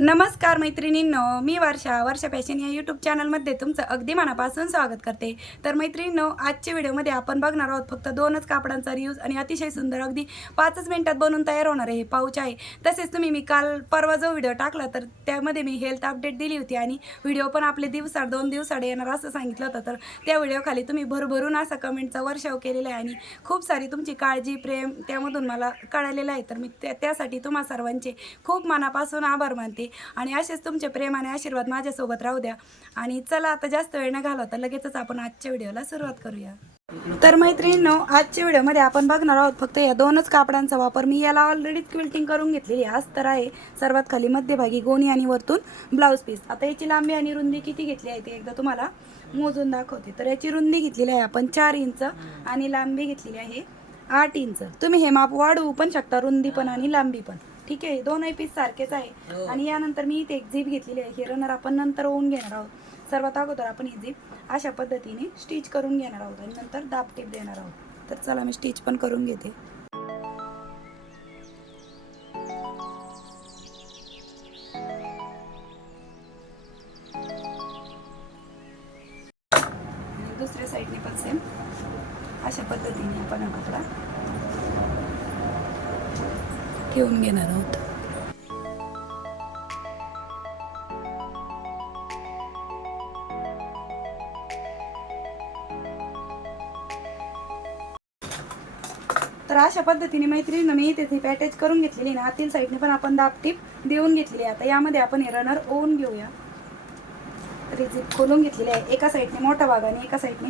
नमस्कार मैत्रिणींनो मी वर्षा वर्षा फॅशन या यूट्यूब चॅनलमध्ये तुमचं अगदी मनापासून स्वागत करते. तर मैत्रिणींनो आजच्या व्हिडिओमध्ये आपण बघणार आहोत फक्त दोनच कापडांचा रियूज आणि अतिशय सुंदर अगदी पाचच मिनिटात बनवून तयार होणार आहे हे पाऊच आहे. तसेच तुम्ही मी काल परवा जो व्हिडिओ टाकला तर त्यामध्ये मी हेल्थ अपडेट दिली होती आणि व्हिडिओ पण आपले दिवसाड दोन दिवसाड येणार असं सांगितलं होतं. तर त्या व्हिडिओखाली तुम्ही भरभरून असा कमेंटचा वर्षाव केलेला आहे आणि खूप सारी तुमची काळजी प्रेम त्यामधून मला कळालेलं आहे. तर मी त्या त्यासाठी तुम्हा सर्वांचे खूप मनापासून आभार मानते. आणि असेच तुमचे प्रेम आणि आशीर्वाद माझ्यासोबत राहू द्या. आणि चला आता जास्त वेळ न घालवता लगेचच आपण आजच्या व्हिडिओला सुरुवात करूया. तर मैत्रिणींनो आजच्या व्हिडिओमध्ये आपण बघणार आहोत फक्त या दोनच कापडांचा वापर मी याला ऑलरेडी क्विल्टिंग करून घेतलेली आज तर आहे सर्वात खाली मध्यभागी गोणी आणि वरतून ब्लाऊज पीस आता याची लांबी आणि रुंदी किती घेतली आहे ते एकदा तुम्हाला मोजून दाखवते. तर याची रुंदी घेतलेली आहे आपण चार इंच आणि लांबी घेतलेली आहे आठ इंच. तुम्ही हे माप वाढवू पण शकता रुंदी पण आणि लांबी पण. ठीक आहे दोनही पीस सारखेच आहे. आणि यानंतर मी इथे एक झीप घेतलेली आहे. हे रनर आपण नंतर होऊन घेणार आहोत. सर्वात अगोदर आपण ही झीप अशा पद्धतीने स्टिच करून घेणार आहोत आणि नंतर दाब टीप देणार आहोत. तर चला मी स्टिच पण करून घेते. दुसऱ्या साईडने पण सेम अशा पद्धतीने आपण हा कपडा ठेवून घेणार आहोत. तर अशा पद्धतीने मैत्रिणीनं मी इथे पॅटेज करून घेतलेली ना आतील साईडने पण आपण दाबटीप देऊन घेतलेली आहे. आता यामध्ये आपण हे रनर ओवून घेऊया. तर खोलून घेतलेली आहे. एका साईडने मोठा भाग आणि एका साईडने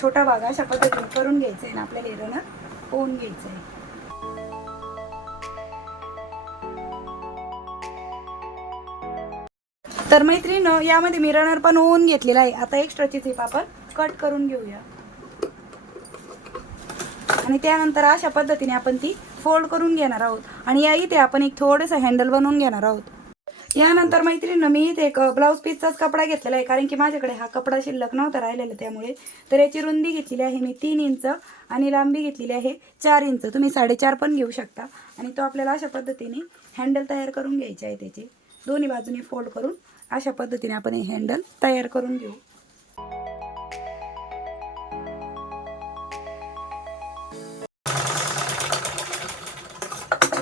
छोटा भाग. अशा पद्धतीने करून घ्यायचं आहे ना आपल्याला हे रनर ओवून घ्यायचं आहे तर मैत्रिणीनं यामध्ये मी रनर पण होऊन घेतलेला आहे. आता एक्स्ट्राची झीप आपण कट करून घेऊया. आणि त्यानंतर अशा पद्धतीने आपण ती फोल्ड करून घेणार आहोत. आणि या इथे आपण एक थोडंसं हँडल बनवून घेणार आहोत. यानंतर मैत्रिणीनं मी इथे एक ब्लाऊज पीसचाच कपडा घेतलेला आहे. कारण की माझ्याकडे हा कपडा शिल्लक नव्हता राहिलेला त्यामुळे तर याची रुंदी घेतलेली आहे मी तीन इंच आणि लांबी घेतलेली आहे चार इंच. तुम्ही साडेचार पण घेऊ शकता. आणि तो आपल्याला अशा पद्धतीने हँडल तयार करून घ्यायचे आहे त्याचे. दोन्ही बाजूने फोल्ड करून अशा पद्धतीने आपण हे हँडल तयार करून घेऊ.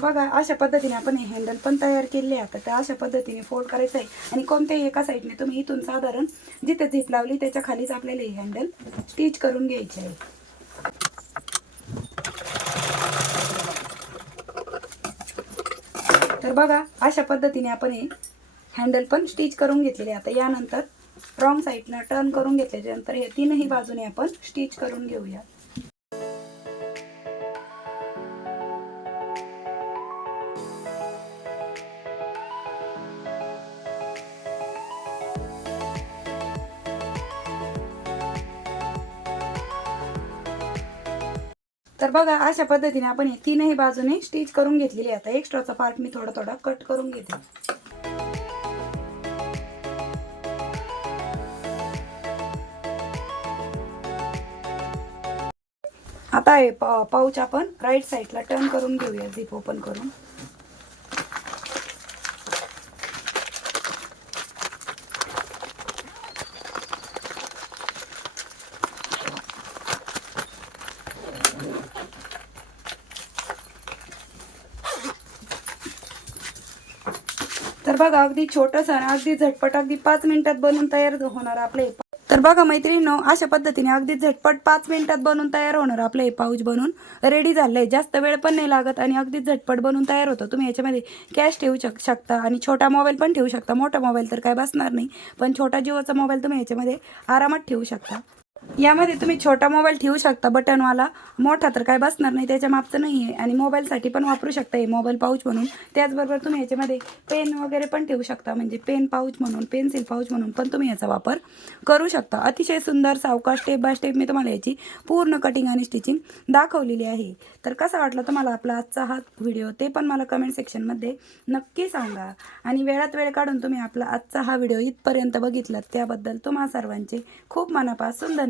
बघा अशा पद्धतीने आपण हे हँडल पण तयार केले आता तर अशा पद्धतीने फोल्ड करायचं आहे. आणि कोणत्याही एका साईडने तुम्ही इथून साधारण जिथे झीप लावली त्याच्या खालीच आपल्याला हे हँडल स्टिच करून घ्यायचे आहे. तर बघा अशा पद्धतीने आपण हे हँडल पण स्टिच करून घेतलेली. आहे. आता यानंतर रॉंग साईडनं टर्न करून घेतल्याच्यानंतर हे तीनही बाजूने आपण स्टिच करून घेऊया. तर बघा अशा पद्धतीने आपण हे तीनही बाजूने स्टिच करून घेतलेली. आता एक्स्ट्राचा पार्ट मी थोडा थोडा कट करून घेते. आता हे पाऊच आपण राईट साईडला टर्न करून घेऊया झिप ओपन करून. तर बघा अगदी छोटंसं आणि अगदी झटपट अगदी पाच मिनिटात बनवून तयार होणार आपले तर बघा मैत्रिणीनो अशा पद्धतीने अगदी झटपट पाच मिनिटात बनवून तयार होणार आपलं हे पाऊच बनून. रेडी झालं आहे जास्त वेळ पण नाही लागत आणि अगदी झटपट बनवून तयार होतं. तुम्ही याच्यामध्ये कॅश ठेवू शक शकता आणि छोटा मोबाईल पण ठेवू शकता. मोठा मोबाईल तर काय बसणार नाही. पण छोटा जिओचा मोबाईल तुम्ही याच्यामध्ये आरामात ठेवू शकता. यामध्ये तुम्ही छोटा मोबाईल ठेवू शकता बटनवाला मोठा तर काय बसणार नाही त्याच्या मापचं नाही आहे. आणि मोबाईलसाठी पण वापरू शकता हे मोबाईल पाऊच म्हणून. त्याचबरोबर तुम्ही याच्यामध्ये पेन वगैरे पण ठेवू शकता. म्हणजे पेन पाऊच म्हणून पेन्सिल पाऊच म्हणून पण तुम्ही याचा वापर करू शकता. अतिशय सुंदर सावकाश स्टेप बाय स्टेप मी तुम्हाला याची पूर्ण कटिंग आणि स्टिचिंग दाखवलेली आहे. तर कसा वाटला तुम्हाला आपला आजचा हा व्हिडिओ ते पण मला कमेंट सेक्शनमध्ये नक्की सांगा. आणि वेळात वेळ काढून तुम्ही आपला आजचा हा व्हिडिओ इथपर्यंत बघितलात त्याबद्दल तुम्हा सर्वांचे खूप मनापासून